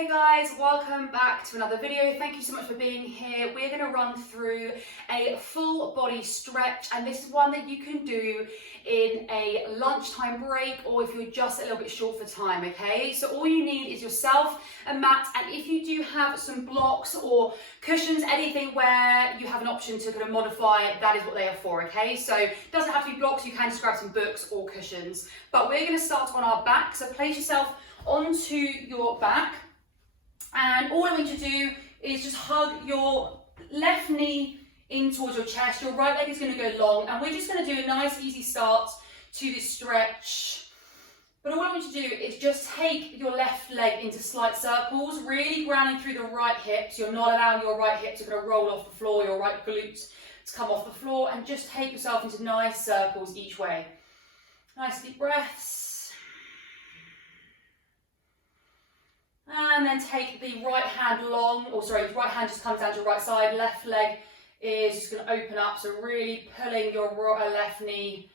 Hey guys, welcome back to another video. Thank you so much for being here. We're going to run through a full body stretch, and this is one that you can do in a lunchtime break or if you're just a little bit short for time, okay? So all you need is yourself, a mat, and if you do have some blocks or cushions, anything where you have an option to kind of modify it, that is what they are for, okay? So it doesn't have to be blocks, you can just grab some books or cushions. But we're going to start on our back, so place yourself onto your back. And all I want you to do is just hug your left knee in towards your chest. Your right leg is going to go long, and we're just going to do a nice easy start to this stretch. But all I want you to do is just take your left leg into slight circles, really grounding through the right hips. You're not allowing your right hip to kind of roll off the floor, your right glute to come off the floor, and just take yourself into nice circles each way. Nice deep breaths. And then take the right hand long, the right hand just comes down to your right side, left leg is just going to open up, so really pulling your left knee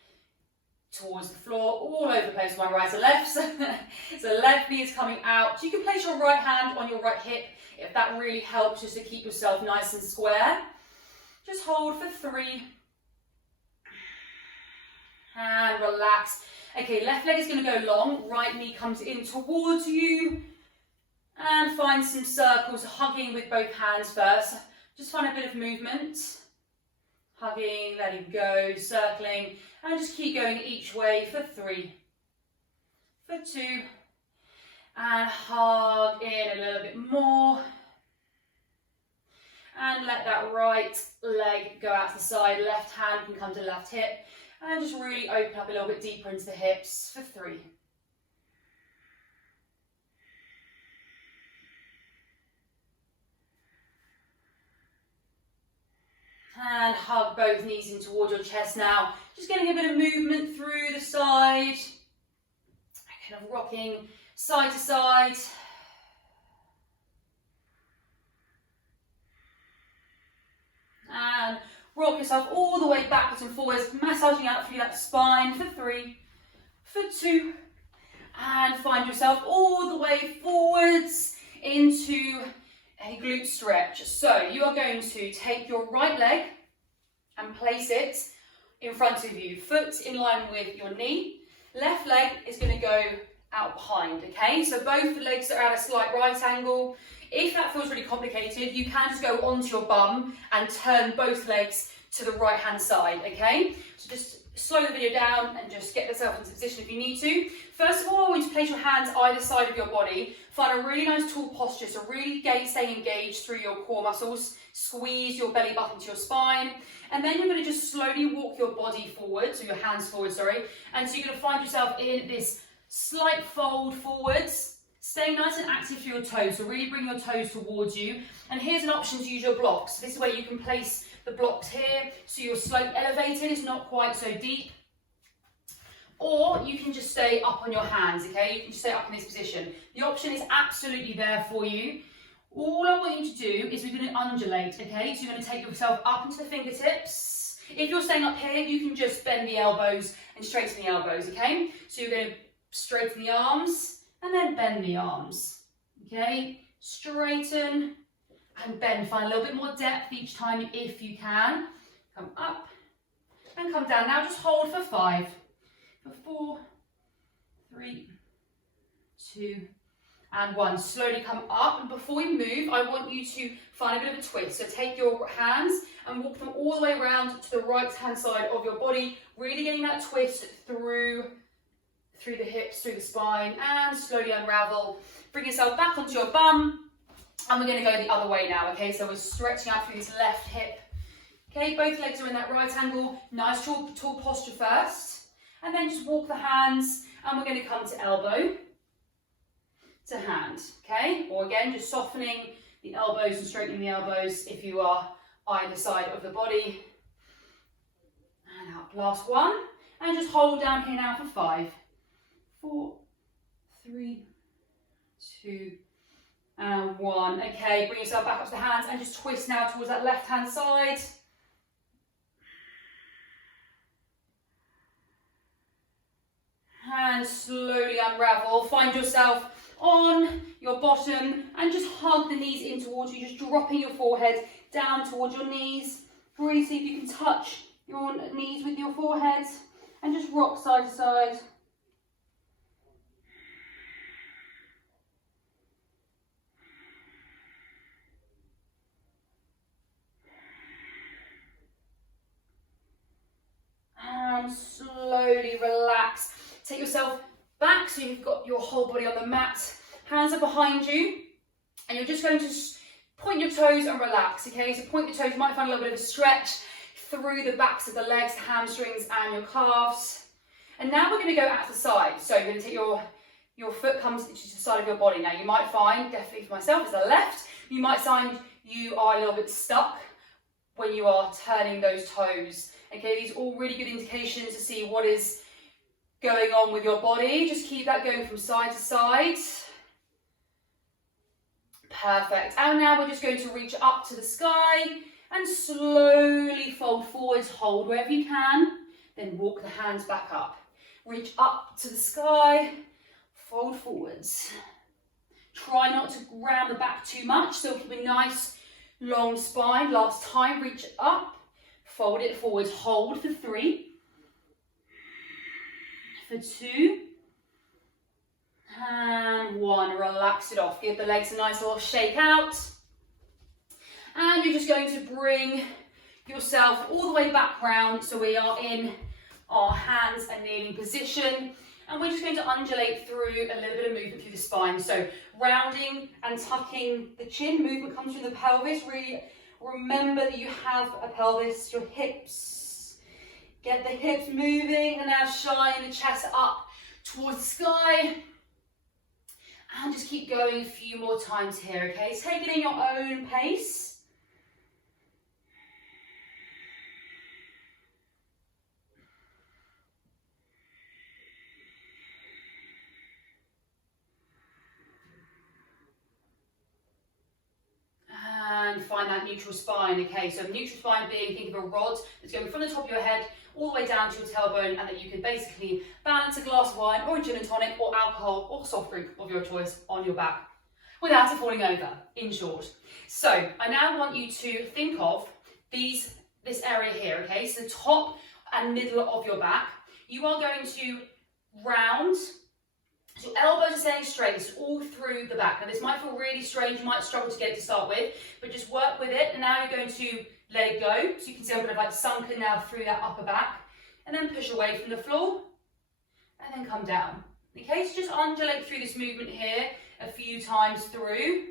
towards the floor, all over the place, my right to left, so left knee is coming out. You can place your right hand on your right hip, if that really helps, just to keep yourself nice and square. Just hold for 3, and relax. Okay, left leg is going to go long, right knee comes in towards you, and find some circles, hugging with both hands first. Just find a bit of movement. Hugging, letting go, circling, and just keep going each way for 3, for 2, and hug in a little bit more. And let that right leg go out to the side, left hand can come to the left hip, and just really open up a little bit deeper into the hips for 3. And hug both knees in towards your chest now. Just getting a bit of movement through the side. Kind of rocking side to side. And rock yourself all the way backwards and forwards, massaging out through that spine for 3, for 2. And find yourself all the way forwards into a glute stretch. So you are going to take your right leg and place it in front of you, foot in line with your knee. Left leg is going to go out behind, okay? So both legs are at a slight right angle. If that feels really complicated, you can just go onto your bum and turn both legs to the right hand side, okay? So just slow the video down and just get yourself into position if you need to. First of all, I want you to place your hands either side of your body. Find a really nice tall posture, so really stay engaged through your core muscles. Squeeze your belly button to your spine. And then you're going to just slowly walk your body forward, so your hands forward, And so you're going to find yourself in this slight fold forwards. Stay nice and active through your toes, so really bring your toes towards you. And here's an option to use your blocks. This is where you can place the blocks here, so your slope elevated is not quite so deep. Or you can just stay up on your hands, okay? You can just stay up in this position. The option is absolutely there for you. All I want you to do is we're going to undulate, okay? So you're going to take yourself up into the fingertips. If you're staying up here, you can just bend the elbows and straighten the elbows, okay? So you're going to straighten the arms and then bend the arms, okay? Straighten and bend. Find a little bit more depth each time if you can. Come up and come down. Now just hold for 5, for 4, 3, 2, and 1. Slowly come up, and before you move, I want you to find a bit of a twist. So take your hands and walk them all the way around to the right hand side of your body, really getting that twist through the hips, through the spine, and slowly unravel. Bring yourself back onto your bum. And we're going to go the other way now, okay? So we're stretching out through this left hip. Okay, both legs are in that right angle. Nice tall posture first. And then just walk the hands, and we're going to come to elbow to hand, okay? Or again, just softening the elbows and straightening the elbows if you are either side of the body. And up, last one. And just hold down here now for 5, 4, 3, 2, and 1. Okay, bring yourself back up to the hands and just twist now towards that left hand side. And slowly unravel. Find yourself on your bottom and just hug the knees in towards you, just dropping your forehead down towards your knees. Really see if you can touch your knees with your forehead and just rock side to side. And slowly relax. Take yourself back so you've got your whole body on the mat. Hands are behind you. And you're just going to point your toes and relax, okay? So point your toes, you might find a little bit of a stretch through the backs of the legs, the hamstrings and your calves. And now we're going to go out to the side. So you're going to take your foot comes to the side of your body. Now you might find, definitely for myself, is the left. You might find you are a little bit stuck when you are turning those toes. Okay, these are all really good indications to see what is going on with your body. Just keep that going from side to side. Perfect. And now we're just going to reach up to the sky and slowly fold forwards, hold wherever you can, then walk the hands back up. Reach up to the sky, fold forwards. Try not to ground the back too much, so keep a nice long spine. Last time, reach up, fold it forwards, hold for 3, for 2, and 1. Relax it off. Give the legs a nice little shake out. And you're just going to bring yourself all the way back round. So we are in our hands and kneeling position. And we're just going to undulate through a little bit of movement through the spine. So rounding and tucking the chin. Movement comes through the pelvis. Really remember that you have a pelvis, your hips. Get the hips moving and now shine the chest up towards the sky. And just keep going a few more times here, okay? Take it in your own pace. And find that neutral spine, okay? So neutral spine being, think of a rod that's going from the top of your head all the way down to your tailbone, and that you can basically balance a glass of wine or a gin and tonic or alcohol or soft drink of your choice on your back without it falling over, in short. So I now want you to think of this area here, okay? So the top and middle of your back. You are going to round, so your elbows are staying straight, this is all through the back. Now this might feel really strange, you might struggle to get it to start with, but just work with it. And now you're going to let it go. So you can see I'm kind of like sunken now through that upper back. And then push away from the floor. And then come down. Okay, so just undulate through this movement here a few times through.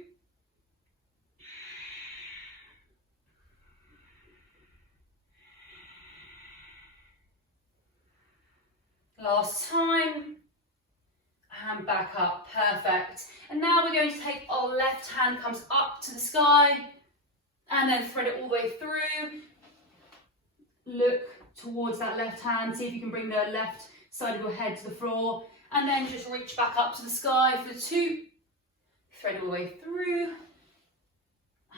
Last time. And back up, perfect. And now we're going to take our left hand comes up to the sky and then thread it all the way through. Look towards that left hand, see if you can bring the left side of your head to the floor, and then just reach back up to the sky for 2, thread all the way through,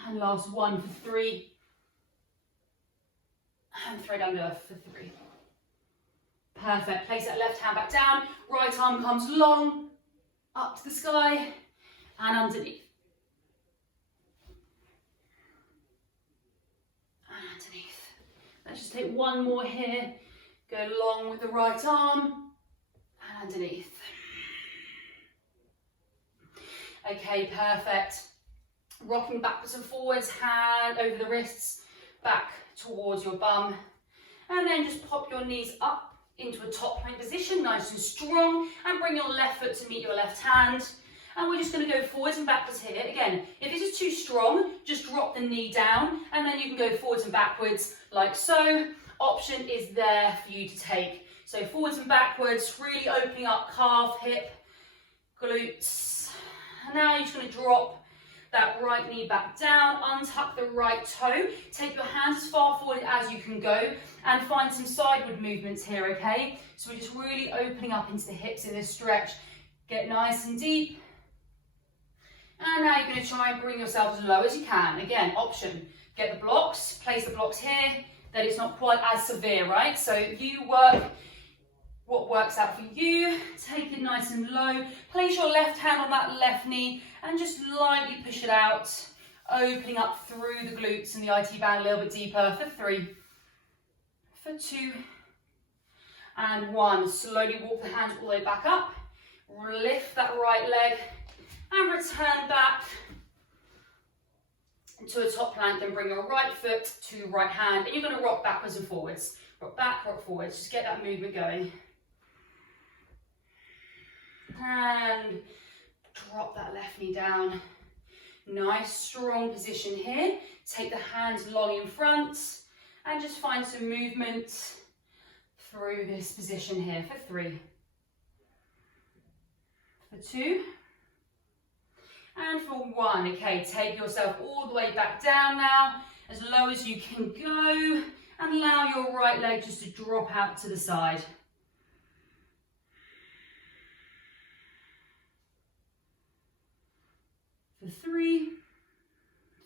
and last 1 for 3, and thread under for 3. Perfect. Place that left hand back down. Right arm comes long, up to the sky, and underneath. And underneath. Let's just take one more here. Go long with the right arm, and underneath. Okay, perfect. Rocking backwards and forwards, hand over the wrists, back towards your bum. And then just pop your knees up into a top plank position, nice and strong, and bring your left foot to meet your left hand. And we're just going to go forwards and backwards here. Again, if this is too strong, just drop the knee down, and then you can go forwards and backwards like so. Option is there for you to take. So forwards and backwards, really opening up calf, hip, glutes. And now you're just going to drop that right knee back down, untuck the right toe, take your hands as far forward as you can go, and find some sideward movements here, okay? So we're just really opening up into the hips in this stretch. Get nice and deep. And now you're going to try and bring yourself as low as you can. Again, option, get the blocks, place the blocks here, that it's not quite as severe, right? So you work what works out for you. Take it nice and low. Place your left hand on that left knee and just lightly push it out, opening up through the glutes and the IT band a little bit deeper for 3, for 2, and 1. Slowly walk the hands all the way back up. Lift that right leg and return back to a top plank, and bring your right foot to your right hand, and you're going to rock backwards and forwards. Rock back, rock forwards. Just get that movement going. And drop that left knee down. Nice strong position here. Take the hands long in front and just find some movement through this position here for 3, for 2, and for 1. Okay, take yourself all the way back down now, as low as you can go, and allow your right leg just to drop out to the side. For 3,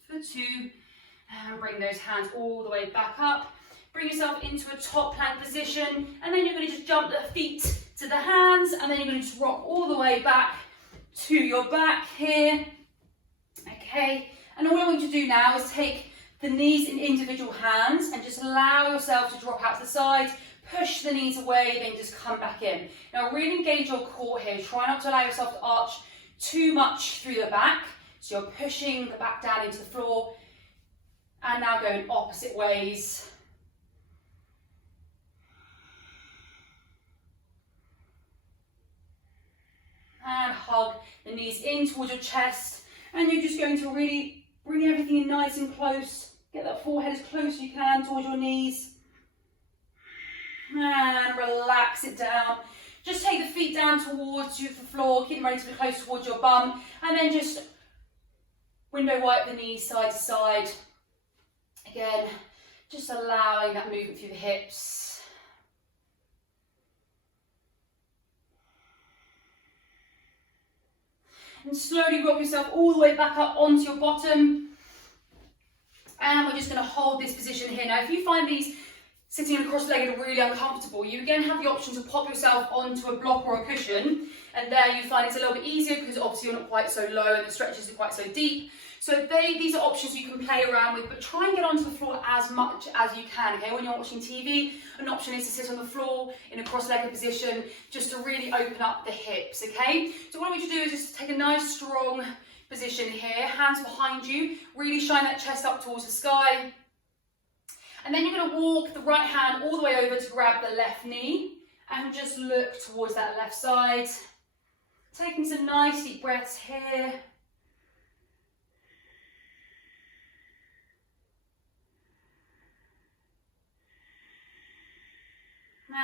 for 2, and bring those hands all the way back up. Bring yourself into a top plank position, and then you're going to just jump the feet to the hands, and then you're going to just rock all the way back to your back here. Okay, and all I want you to do now is take the knees in individual hands and just allow yourself to drop out to the side. Push the knees away, then just come back in. Now really engage your core here. Try not to allow yourself to arch too much through the back. So you're pushing the back down into the floor, and now going opposite ways. And hug the knees in towards your chest, and you're just going to really bring everything in nice and close. Get that forehead as close as you can towards your knees, and relax it down. Just take the feet down towards the floor, keep them relatively close towards your bum, and then just window wipe the knees side to side. Again, just allowing that movement through the hips. And slowly rock yourself all the way back up onto your bottom. And we're just going to hold this position here. Now, if you find these sitting in a cross-legged are really uncomfortable, you again have the option to pop yourself onto a block or a cushion. And there you find it's a little bit easier because obviously you're not quite so low and the stretches are quite so deep. So these are options you can play around with, but try and get onto the floor as much as you can, okay? When you're watching TV, an option is to sit on the floor in a cross-legged position, just to really open up the hips, okay? So what I want you to do is just take a nice strong position here, hands behind you, really shine that chest up towards the sky. And then you're going to walk the right hand all the way over to grab the left knee and just look towards that left side. Taking some nice deep breaths here.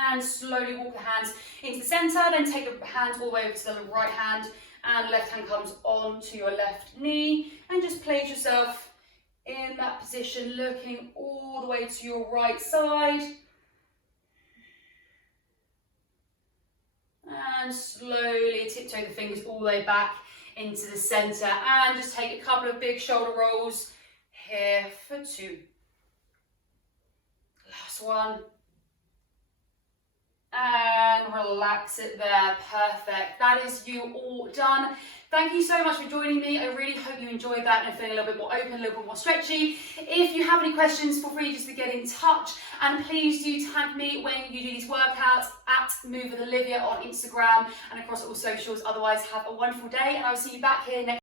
And slowly walk the hands into the centre, then take your hands all the way over to the right hand, and left hand comes onto your left knee, and just place yourself in that position, looking all the way to your right side. And slowly tiptoe the fingers all the way back into the centre, and just take a couple of big shoulder rolls here for 2. Last one. And relax it there. Perfect. That is you all done. Thank you so much for joining me. I really hope you enjoyed that and are feeling a little bit more open, a little bit more stretchy. If you have any questions, feel free just to get in touch, and please do tag me when you do these workouts at Move with Olivia on Instagram and across all socials. Otherwise, have a wonderful day, and I'll see you back here next